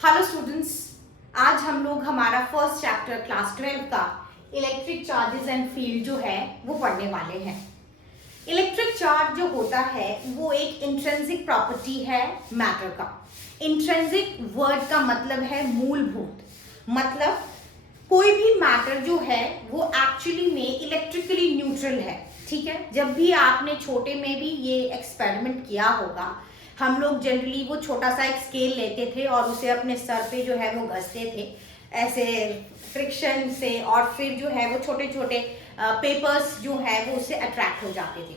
Hello students, आज हम लोग हमारा फर्स्ट चैप्टर क्लास 12 का इलेक्ट्रिक चार्जेस एंड फील्ड जो है वो पढ़ने वाले हैं। इलेक्ट्रिक चार्ज जो होता है वो एक इंट्रिंसिक प्रॉपर्टी है मैटर का। इंट्रिंसिक वर्ड का मतलब है मूलभूत, मतलब कोई भी मैटर जो है वो एक्चुअली में इलेक्ट्रिकली न्यूट्रल है। ठीक है, जब भी आपने छोटे में भी ये एक्सपेरिमेंट किया होगा, हम लोग जनरली वो छोटा सा एक स्केल लेते थे और उसे अपने सर पे जो है वो घसते थे ऐसे फ्रिक्शन से, और फिर जो है वो छोटे छोटे पेपर्स जो है वो उससे अट्रैक्ट हो जाते थे।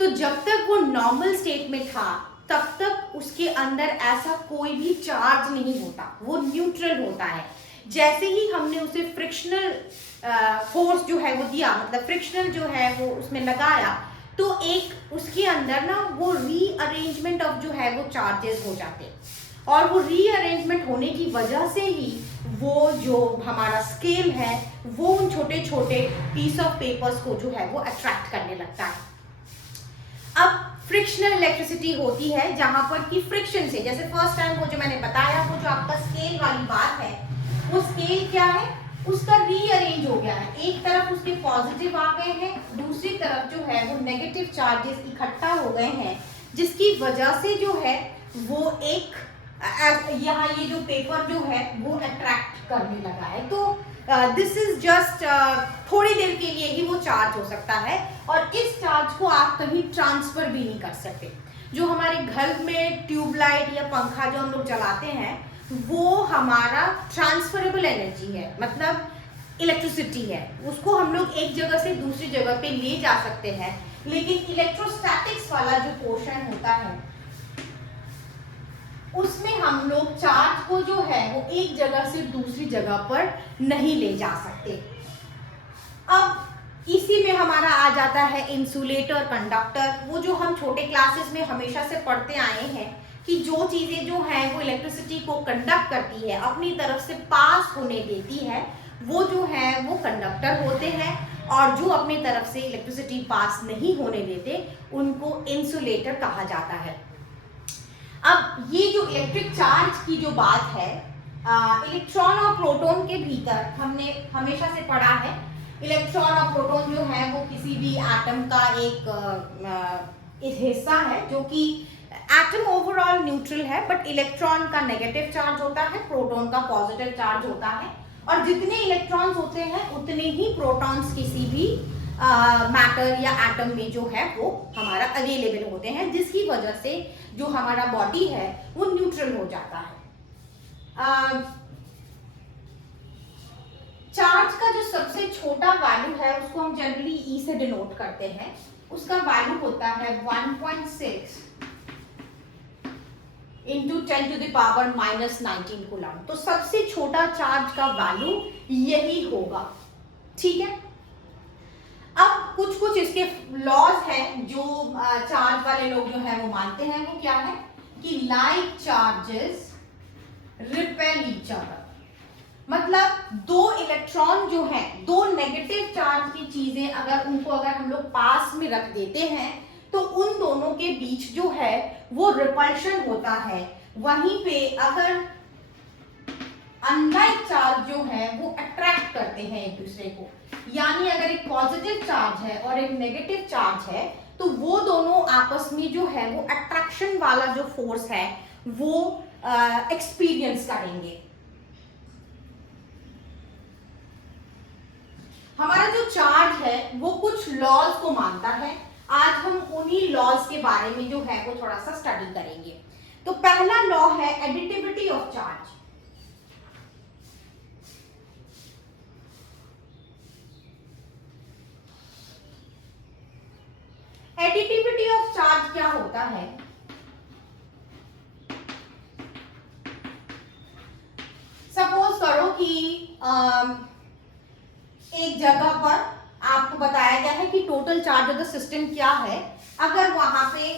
तो जब तक वो नॉर्मल स्टेट में था तब तक उसके अंदर ऐसा कोई भी चार्ज नहीं होता, वो न्यूट्रल होता है। जैसे ही हमने उसे फ्रिक्शनल फोर्स जो है वो दिया, मतलब फ्रिक्शनल जो है वो उसमें लगाया, तो एक उसके अंदर ना वो रीअरेंजमेंट ऑफ जो है वो चार्जेस हो जाते हैं, और वो रीअरेंजमेंट होने की वजह से ही वो जो हमारा स्केल है वो उन छोटे छोटे पीस ऑफ पेपर्स को जो है वो अट्रैक्ट करने लगता है। अब फ्रिक्शनल इलेक्ट्रिसिटी होती है जहां पर कि फ्रिक्शन से, जैसे फर्स्ट टाइम वो जो मैंने बताया वो जो आपका स्केल वाली बात है, वो स्केल क्या है, उसका रीअरेंज हो गया है। एक तरफ उसके पॉजिटिव आ गए हैं, दूसरी तरफ जो है वो नेगेटिव चार्जेस इकट्ठा हो गए हैं, जिसकी वजह से जो है वो एक यहाँ ये जो पेपर जो है वो अट्रैक्ट करने लगा है। तो दिस इज जस्ट थोड़ी देर के लिए ही वो चार्ज हो सकता है, और इस चार्ज को आप कहीं ट्रांसफर भी नहीं कर सकते। जो हमारे घर में ट्यूबलाइट या पंखा जो हम लोग चलाते हैं वो हमारा ट्रांसफरेबल एनर्जी है, मतलब इलेक्ट्रिसिटी है, उसको हम लोग एक जगह से दूसरी जगह पे ले जा सकते हैं। लेकिन इलेक्ट्रोस्टैटिक्स वाला जो पोर्शन होता है उसमें हम लोग चार्ज को जो है वो एक जगह से दूसरी जगह पर नहीं ले जा सकते। अब इसी में हमारा आ जाता है इंसुलेटर, कंडक्टर, वो जो हम छोटे क्लासेस में हमेशा से पढ़ते आए हैं कि जो चीजें जो हैं वो इलेक्ट्रिसिटी को कंडक्ट करती है, अपनी तरफ से पास होने देती है, वो जो है वो कंडक्टर होते हैं, और जो अपनी तरफ से इलेक्ट्रिसिटी पास नहीं होने देते उनको इंसुलेटर कहा जाता है। अब ये जो इलेक्ट्रिक चार्ज की जो बात है, इलेक्ट्रॉन और प्रोटॉन के भीतर हमने हमेशा से पढ़ा है, इलेक्ट्रॉन और प्रोटॉन जो है वो किसी भी एटम का एक हिस्सा है, जो कि एटम ओवरऑल न्यूट्रल है, बट इलेक्ट्रॉन का नेगेटिव चार्ज होता है, प्रोटॉन का पॉजिटिव चार्ज होता है, और जितने इलेक्ट्रॉन्स होते हैं उतने ही प्रोटॉन्स किसी भी मैटर या एटम में जो है वो हमारा अवेलेबल होते हैं, जिसकी वजह से जो हमारा बॉडी है वो न्यूट्रल हो जाता है। चार्ज का जो सबसे छोटा वैल्यू है उसको हम जनरली ई से डिनोट करते हैं, उसका वैल्यू होता है 1.6 into 10 to the power -19 coulomb. तो सबसे छोटा चार्ज का वैल्यू यही होगा। ठीक है, अब कुछ कुछ इसके लॉज हैं जो चार्ज वाले लोग जो है वो मानते हैं। वो क्या है कि like charges repel each other, मतलब दो इलेक्ट्रॉन जो है, दो नेगेटिव चार्ज की चीजें अगर हम लोग पास में रख देते हैं तो उन दोनों के बीच जो है वो रिपल्शन होता है। वहीं पे अगर अनलाइक चार्ज जो है वो अट्रैक्ट करते हैं एक दूसरे को, यानी अगर एक पॉजिटिव चार्ज है और एक नेगेटिव चार्ज है तो वो दोनों आपस में जो है वो अट्रैक्शन वाला जो फोर्स है वो एक्सपीरियंस करेंगे। हमारा जो चार्ज है वो कुछ लॉज को मानता है। आज हम उन्हीं लॉज के बारे में जो है वो थोड़ा सा स्टडी करेंगे। तो पहला लॉ है additivity of charge. Additivity of charge क्या होता है? सपोज करो कि एक जगह पर आपको बताया गया है कि total charge of the system क्या है। अगर वहां पे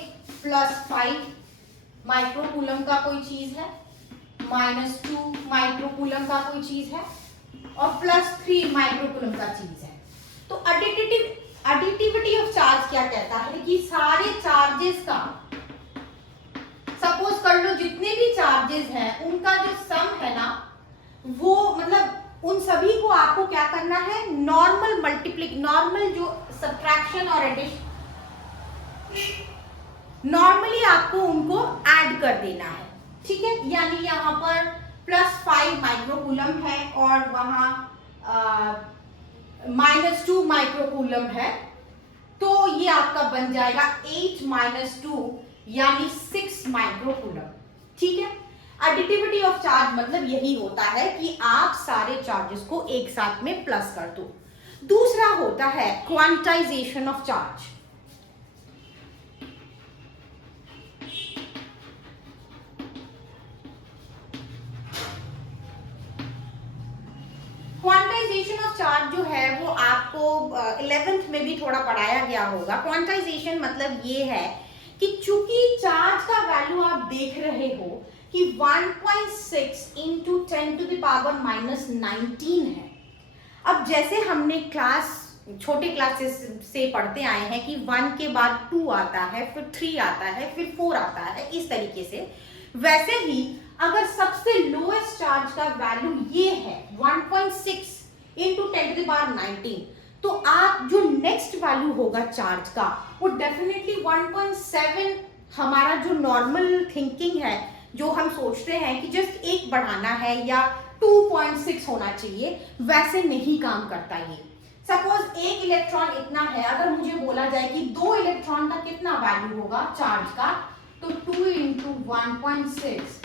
+5 माइक्रोकूलम का कोई चीज है, -2 माइक्रोकूलम का कोई चीज है, और +3 माइक्रोकूलम का चीज है, तो एडिटिविटी ऑफ चार्ज क्या कहता है कि सारे चार्जेस का, सपोज कर लो, जितने भी चार्जेस हैं उनका जो सम है ना, वो मतलब उन सभी को आपको क्या करना है, नॉर्मल जो सब्ट्रैक्शन और एडिशन, नॉर्मली आपको उनको ऐड कर देना है, ठीक है। यानी यहाँ पर +5 माइक्रोकूलम है और वहां -2 माइक्रोकूलम है, तो ये आपका बन जाएगा 8 - 2 यानी 6 माइक्रोकूलम, ठीक है। एडिटिविटी ऑफ चार्ज मतलब यही होता है कि आप सारे चार्जेस को एक साथ में प्लस कर दो। दूसरा होता है quantization of charge. Quantization of charge जो है वो आपको 11th में भी थोड़ा पढ़ाया गया होगा। क्वांटाइजेशन मतलब ये है कि चूंकि चार्ज का वैल्यू आप देख रहे हो कि 1.6 इंटू 10⁻⁻19 है। अब जैसे हमने छोटे क्लासेस से पढ़ते आए हैं कि 1 के बाद 2 आता है, फिर 3 आता है, फिर 4 आता है, इस तरीके से, वैसे ही अगर सबसे लोएस्ट चार्ज का वैल्यू ये है 1.6 इंटू 10⁻19, तो आप जो नेक्स्ट वैल्यू होगा चार्ज का वो डेफिनेटली 1.7, हमारा जो नॉर्मल थिंकिंग है, जो हम सोचते हैं कि जस्ट एक बढ़ाना है या 2.6 होना चाहिए, वैसे नहीं काम करता ये। सपोज एक इलेक्ट्रॉन इतना है, अगर मुझे बोला जाए कि 2 इलेक्ट्रॉन का कितना वैल्यू होगा चार्ज का, तो 2 इंटू 1.6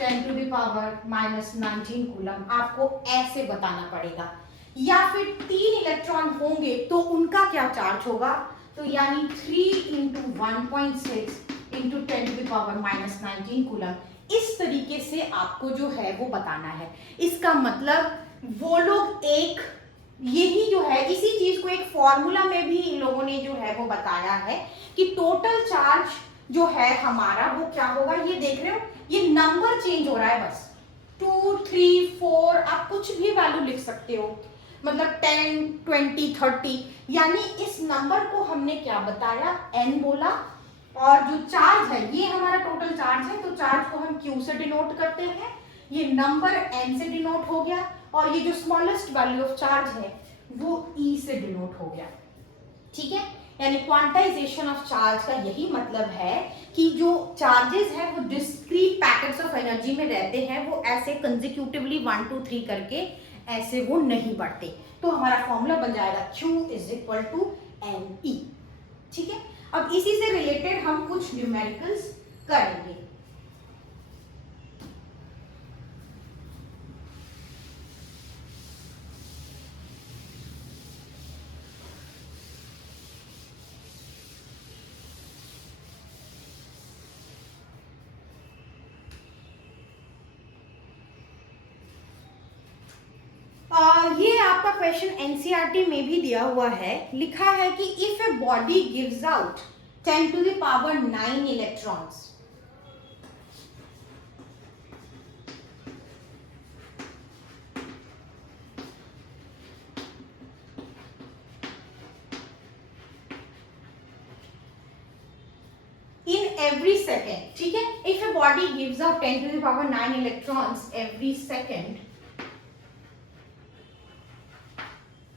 10⁻⁻19 कूलम आपको ऐसे बताना पड़ेगा। या फिर 3 इलेक्ट्रॉन होंगे तो उनका क्या चार्ज होगा, तो यानी 3 इंटू 1.6 इंटू 10⁻⁻19 कूलम। इस तरीके से आपको जो है वो बताना है। इसका मतलब वो लोग एक, यही जो है, इसी चीज को एक फॉर्मूला में भी इन लोगों ने जो है वो बताया है कि टोटल चार्ज जो है हमारा वो क्या होगा। ये देख रहे हो, ये नंबर चेंज हो रहा है बस, 2, 3, 4, आप कुछ भी वैल्यू लिख सकते हो, मतलब 10, 20, 30, यानी इस नंबर को हमने क्या बताया, n बोला, और जो चार्ज है ये हमारा टोटल चार्ज है, तो चार्ज को हम q से डिनोट करते हैं, ये नंबर n से डिनोट हो गया, और ये जो स्मॉलेस्ट वैल्यू ऑफ चार्ज है वो e से डिनोट हो गया, ठीक है। यानी क्वांटाइजेशन ऑफ चार्ज का यही मतलब है कि जो चार्जेस हैं वो डिस्क्रीट पैकेट्स ऑफ एनर्जी में रहते हैं, वो ऐसे कंसेक्यूटिवली 1, 2, 3 करके ऐसे वो नहीं बढ़ते। तो हमारा फॉर्मूला बन जाएगा Q = NE, ठीक है। अब इसी से रिलेटेड हम कुछ न्यूमेरिकल्स करेंगे। ये आपका क्वेश्चन एनसीईआरटी में भी दिया हुआ है। लिखा है कि if a body gives out 10⁹ electrons, in every second, ठीक है। if a body gives out 10⁹ electrons every second,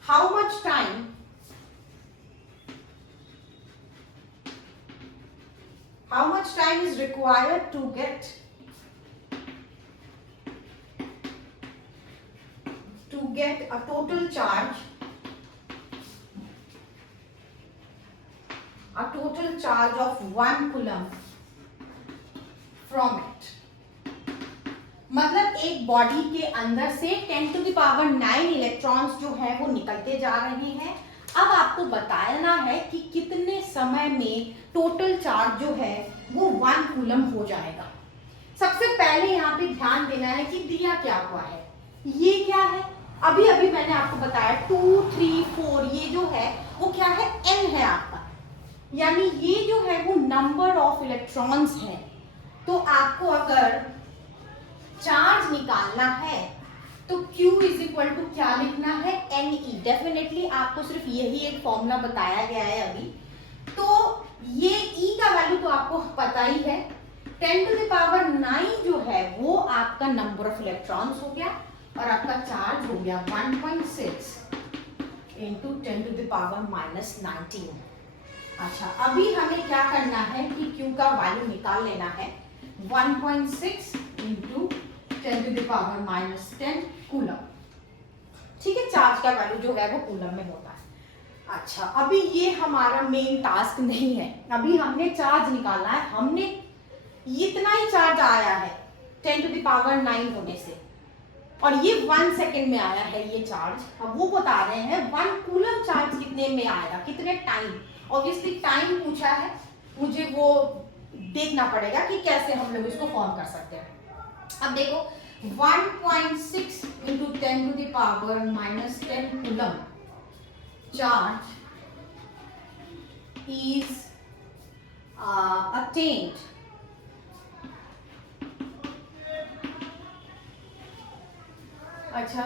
how much time is required to get a total charge of 1 coulomb from it। मतलब एक body के अंदर से 10⁹ electrons जो है वो निकलते जा रहे हैं। अब आपको बताना है कि कितने समय में टोटल चार्ज जो है वो 1 कूलम हो जाएगा। सबसे पहले यहाँ पे ध्यान देना है कि दिया क्या हुआ है, ये क्या है, अभी अभी मैंने आपको बताया 2, 3, 4, ये जो है वो क्या है, n है आपका, यानी ये जो है वो नंबर ऑफ इलेक्ट्रॉन्स है। तो आपको अगर चार्ज निकालना है तो Q = क्या लिखना है, Ne। डेफिनेटली आपको सिर्फ यही एक फॉर्मूला बताया गया है अभी, तो ये E का वैल्यू तो आपको पता ही है, 10 टू द पावर 9 जो है वो आपका नंबर ऑफ इलेक्ट्रॉन्स हो गया और आपका चार्ज हो गया 1.6 इंटू 10 टू द पावर -19। अच्छा, अभी हमें क्या करना है कि Q का वैल्यू निकाल लेना है। 1.6 into 10 to the power -10 coulomb. ठीक है, चार्ज का वैल्यू जो है वो कूलम में होता है। अच्छा, अभी ये हमारा मेन टास्क नहीं है, अभी हमने चार्ज निकालना है। हमने इतना ही चार्ज आया है 10 टू द पावर 9 होने से, और ये 1 सेकेंड में आया है ये चार्ज। अब वो बता रहे हैं 1 कूलम चार्ज कितने में आएगा, कितने टाइम। ऑब्वियसली टाइम पूछा है, मुझे वो देखना पड़ेगा कि कैसे हम लोग इसको फॉर्म कर सकते हैं। अब देखो 1.6 into 10 to the power -10 coulomb charge is attained अच्छा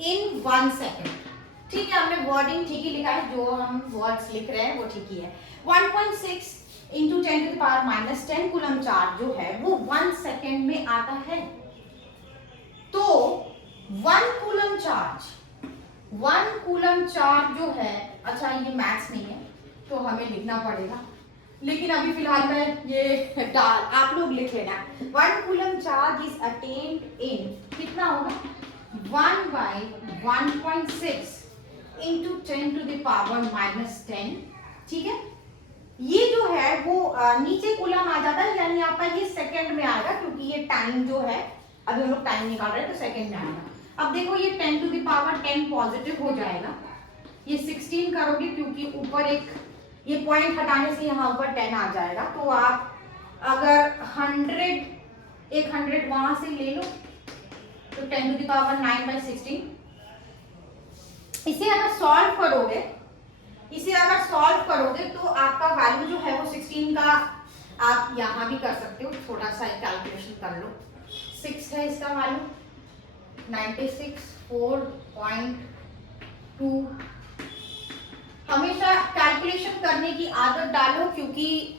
in 1 सेकेंड। ठीक है, हमने वर्डिंग ठीक ही लिखा है, जो हम वर्ड्स लिख रहे हैं वो ठीक ही है। 1.6 into 10 to the power -10 coulomb charge जो है वो 1 सेकेंड में आता है। तो 1 कूलम चार्ज जो है, अच्छा ये मैथ्स नहीं है तो हमें लिखना पड़ेगा, लेकिन अभी फिलहाल मैं ये आप लोग लिख लेना। 1 कूलम चार्ज इज अटेन्ड इन कितना होगा 1/1.6 इंटू 10 टू द पावर -10। ठीक है, ये जो है वो नीचे कूलम आ जाता है, यानी आपका ये सेकंड में आएगा, क्योंकि ये टाइम जो है अभी हम लोग टाइम निकाल रहे हैं तो सेकंड में आएगा। अब देखो ये 10 टू द पावर 10 पॉजिटिव हो जाएगा, ये 16 करोगे क्योंकि ऊपर एक ये पॉइंट हटाने से यहाँ ऊपर 10 आ जाएगा। तो आप अगर 100 वहां से ले लो तो 10 टू द पावर 9/16। इसे अगर सॉल्व करोगे तो आपका वैल्यू जो है वो 16 का आप यहाँ भी कर सकते हो, थोड़ा सा कैलकुलेशन कर लो। 6 है इसका वैल्यू 96.4.2। हमेशा कैलकुलेशन करने की आदत डालो, क्योंकि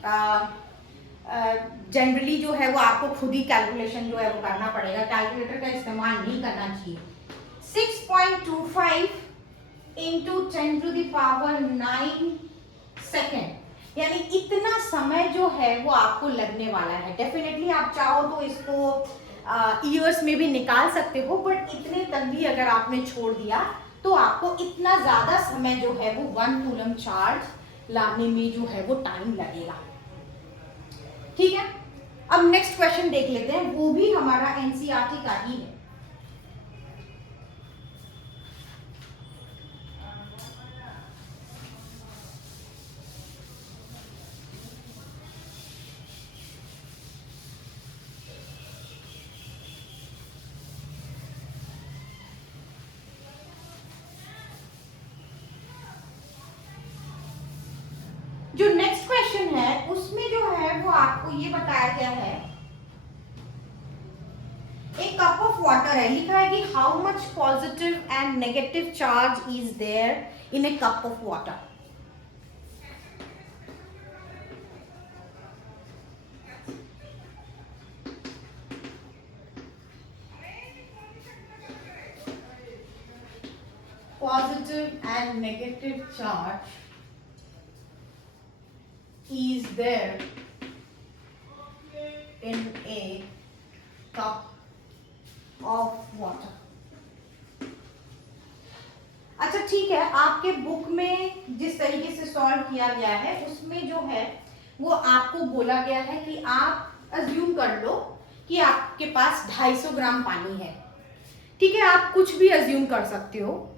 जनरली जो है वो आपको खुद ही कैलकुलेशन जो है वो करना पड़ेगा, कैलकुलेटर का इस्तेमाल नहीं करना चाहिए। 6.25 into 10 to the power 9 second, यानी इतना समय जो है वो आपको लगने वाला है। डेफिनेटली आप चाहो तो इसको ईयर्स में भी निकाल सकते हो, बट इतने तक भी अगर आपने छोड़ दिया तो आपको इतना ज्यादा समय जो है वो 1 कूलम चार्ज लाने में जो है वो टाइम लगेगा। ठीक है, अब नेक्स्ट क्वेश्चन देख लेते हैं, वो भी हमारा एनसीईआरटी का ही है। जो नेक्स्ट क्वेश्चन है उसमें जो है वो आपको ये बताया गया है, एक कप ऑफ वाटर है, लिखा है कि how much positive and negative charge is there in a cup of water. Positive and negative charge is there in a cup of water। अच्छा ठीक है, आपके बुक में जिस तरीके से सॉल्व किया गया है उसमें जो है वो आपको बोला गया है कि आप अज्यूम कर लो कि आपके पास 250 ग्राम पानी है। ठीक है, आप कुछ भी अज्यूम कर सकते हो।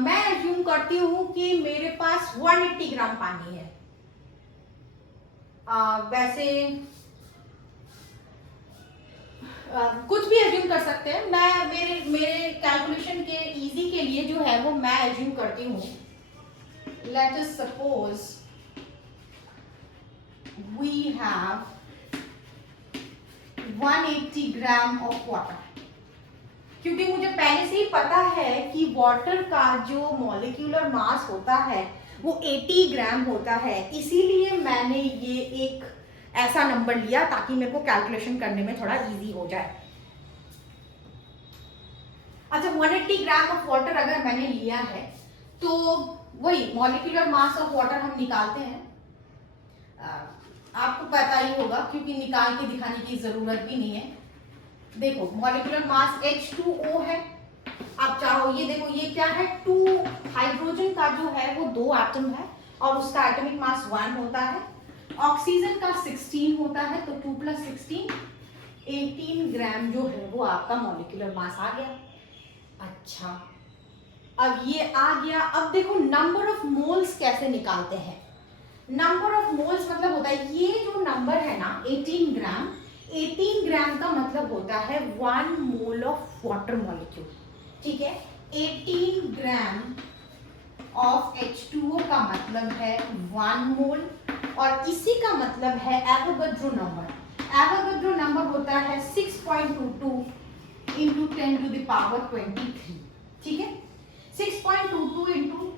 मैं अज्यूम करती हूँ कि मेरे पास 180 ग्राम पानी है। वैसे कुछ भी अज्यूम कर सकते हैं, मैं मेरे कैलकुलेशन के इजी के लिए जो है वो मैं अज्यूम करती हूँ। Let us suppose we have 180 gram of water, क्योंकि मुझे पहले से ही पता है कि वाटर का जो मॉलिक्यूलर मास होता है वो 80 ग्राम होता है, इसीलिए मैंने ये एक ऐसा नंबर लिया ताकि मेरे को कैलकुलेशन करने में थोड़ा इजी हो जाए। अच्छा, 180 ग्राम ऑफ वाटर अगर मैंने लिया है तो वही मॉलिक्यूलर मास ऑफ वाटर हम निकालते हैं। आपको पता ही होगा क्योंकि निकाल के दिखाने की जरूरत भी नहीं है। देखो मॉलिक्यूलर मास H2O है। आप चाहो ये देखो, ये क्या है, 2 हाइड्रोजन का जो है वो 2 एटम है और उसका एटॉमिक मास 1 होता है। ऑक्सीजन का 16 होता है, तो 2 + 16 18 ग्राम जो है वो आपका मॉलिक्यूलर मास आ गया। अच्छा, अब ये आ गया। अब देखो नंबर ऑफ मोल्स कैसे निकालते हैं। नंबर ऑफ मोल्स मतलब होता है ये जो नंबर है ना 18 ग्राम, 18 ग्राम का मतलब होता है 1 मोल ऑफ वाटर मॉलिक्यूल। ठीक है, 18 ग्राम ऑफ H2O का मतलब है 1 मोल, और इसी का मतलब है एवोगाड्रो नंबर। एवोगाड्रो नंबर होता है 6.22 इंटू 10⁻23। ठीक है, 6.22 इंटू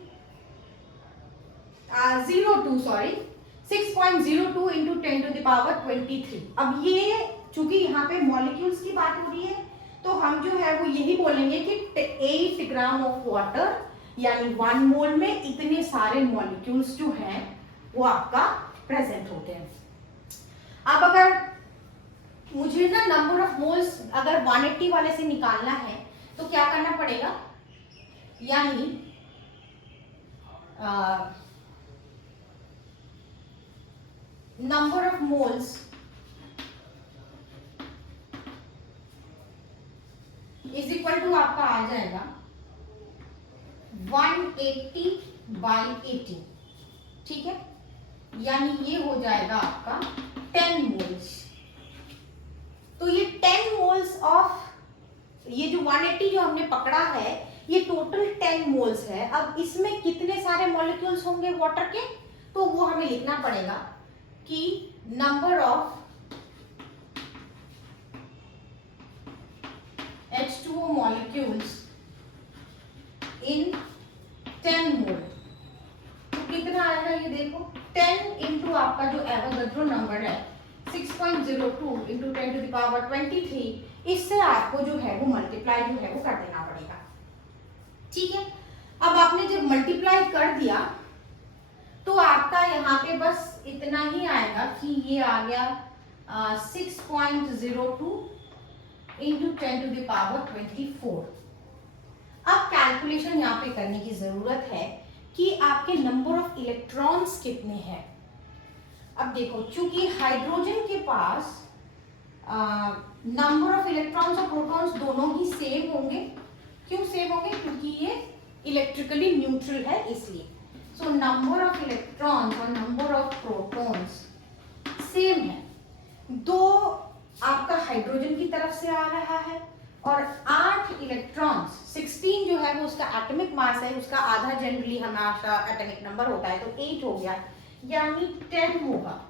6.02 इंटू 10⁻23। अब ये चूंकि यहाँ पे मॉलिक्यूल्स की बात हो रही है तो हम जो है वो यही बोलेंगे कि 8 ग्राम ऑफ वाटर यानी 1 मोल में इतने सारे मॉलिक्यूल्स जो हैं वो आपका प्रेजेंट होते हैं। अब अगर मुझे ना नंबर ऑफ मोल्स अगर 180 वाले से निकालना है तो क्या करना पड़ेगा, यानी number of moles is equal to आपका आ जाएगा 180/80। ठीक है, यानी ये हो जाएगा आपका 10 मोल्स। तो ये 10 मोल्स ऑफ ये जो 180 जो हमने पकड़ा है ये टोटल 10 मोल्स है। अब इसमें कितने सारे मॉलिक्यूल्स होंगे वाटर के, तो वो हमें लिखना पड़ेगा कि number of H2O molecules in 10 मोल। तो कितना आएगा ये देखो, 10 इंटू आपका जो एवोगाड्रो नंबर है 6.02 इंटू 10⁻23, इससे आपको जो है वो मल्टीप्लाई जो है वो कर देना पड़ेगा। ठीक है, अब आपने जब मल्टीप्लाई कर दिया तो आपका यहाँ पे बस इतना ही आएगा कि ये आ गया 6.02 इंटू 10⁻24। अब कैलकुलेशन यहाँ पे करने की जरूरत है कि आपके नंबर ऑफ इलेक्ट्रॉन्स कितने हैं। अब देखो चूंकि हाइड्रोजन के पास नंबर ऑफ इलेक्ट्रॉन्स और प्रोटॉन्स दोनों ही सेम होंगे। क्यों सेम होंगे, क्योंकि ये इलेक्ट्रिकली न्यूट्रल है इसलिए। सो नंबर ऑफ इलेक्ट्रॉन्स और नंबर ऑफ प्रोटॉन्स सेम है। 2 आपका हाइड्रोजन की तरफ से आ रहा है और 8 इलेक्ट्रॉन्स, 16 जो है वो उसका एटॉमिक मास है, उसका आधा जनरली हमारा एटॉमिक नंबर होता है, तो 8 हो गया, यानी 10 होगा।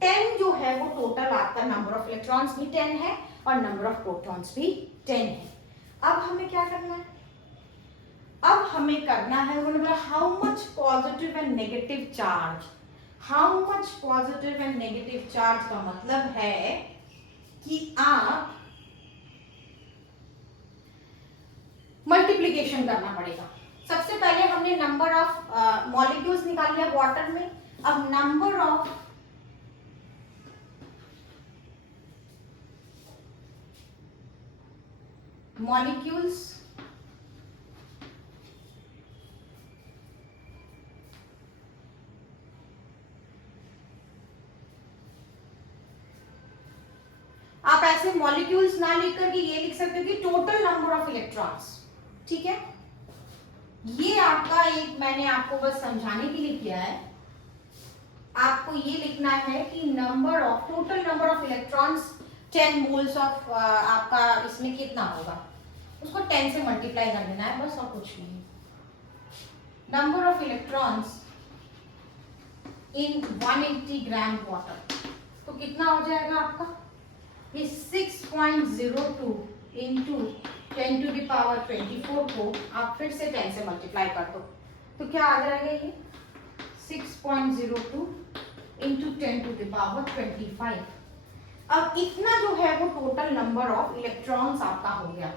10 जो है वो टोटल आपका नंबर ऑफ इलेक्ट्रॉन्स भी 10 है और नंबर ऑफ प्रोटॉन्स भी 10 है। अब हमें क्या करना है, अब हमें करना है, उन्होंने बोला how much positive and negative charge. How much positive and negative charge का मतलब है कि आप मल्टीप्लिकेशन करना पड़ेगा। सबसे पहले हमने नंबर ऑफ मॉलिक्यूल्स निकाल लिया वाटर में, अब नंबर ऑफ मॉलिक्यूल्स आप ऐसे मॉलिक्यूल्स ना लिख करके ये लिख सकते हो कि टोटल नंबर ऑफ इलेक्ट्रॉन्स। ठीक है, ये आपका एक मैंने आपको बस समझाने के लिए किया है। आपको ये लिखना है कि number of total number of electrons 10 moles of आपका इसमें कितना होगा, उसको 10 से मल्टीप्लाई कर देना है बस, और कुछ नहीं। Number of electrons in 180 gram water, तो कितना हो जाएगा आपका, ये 6.02 इंटू 10⁻24 को आप फिर से 10 से मल्टीप्लाई कर दो, तो क्या आ जाएगा, ये 6.02 इंटू 10⁻25। अब इतना जो है वो टोटल नंबर ऑफ इलेक्ट्रॉन्स आपका हो गया।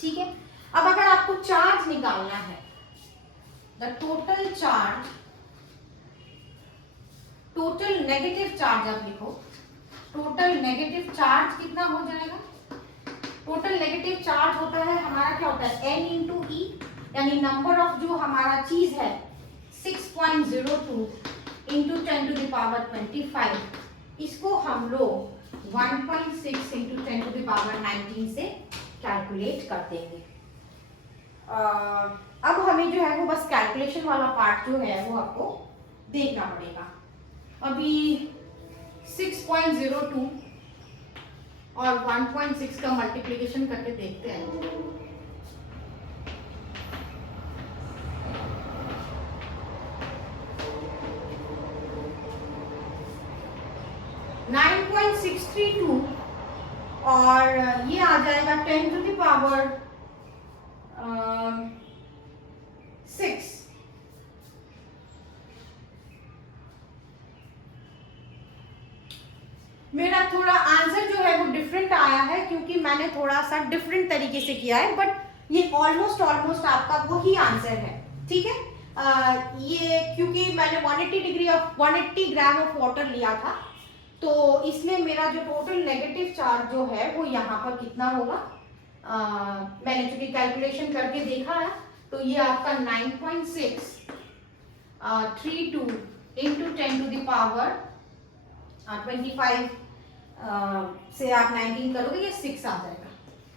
ठीक है, अब अगर आपको चार्ज निकालना है, the total charge, total negative charge आप लिखो, टोटल नेगेटिव चार्ज कितना हो जाएगा? टोटल नेगेटिव चार्ज होता है हमारा, क्या होता है, n इंटू ई, यानी नंबर ऑफ जो हमारा चीज है 6.02 इंटू 10⁻25, इसको हम लोग 1.6 इंटू 10⁻19 से कैलकुलेट कर देंगे। अब हमें जो है वो बस कैलकुलेशन वाला पार्ट जो है वो आपको देखना पड़ेगा। अभी 6.02 और 1.6 का मल्टीप्लिकेशन करके देखते हैं। नाइन 9.632 और ये आ जाएगा 10⁻6। मेरा थोड़ा आंसर जो है वो डिफरेंट आया है क्योंकि मैंने थोड़ा सा डिफरेंट तरीके से किया है, बट ये ऑलमोस्ट आपका वही आंसर है। ठीक है, ये क्योंकि मैंने 180 ग्राम ऑफ वाटर लिया था, तो इसमें मेरा जो टोटल नेगेटिव चार्ज जो है वो यहाँ पर कितना होगा, मैंने चूंकि कैलकुलेशन करके देखा है, तो ये आपका 9.632 इंटू 10⁻25 से आप 19 करोगे, ये 6 आ जाएगा।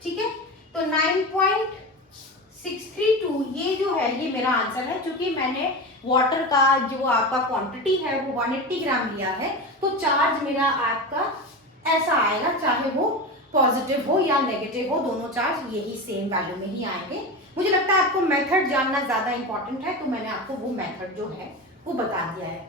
ठीक है, तो 9.632 ये जो है ये मेरा आंसर है। क्योंकि मैंने वाटर का जो आपका क्वांटिटी है वो 180 ग्राम लिया है, तो चार्ज मेरा आपका ऐसा आएगा, चाहे वो पॉजिटिव हो या नेगेटिव हो, दोनों चार्ज यही सेम वैल्यू में ही आएंगे। मुझे लगता है आपको मेथड जानना ज्यादा इंपॉर्टेंट है, तो मैंने आपको वो मेथड जो है वो बता दिया है।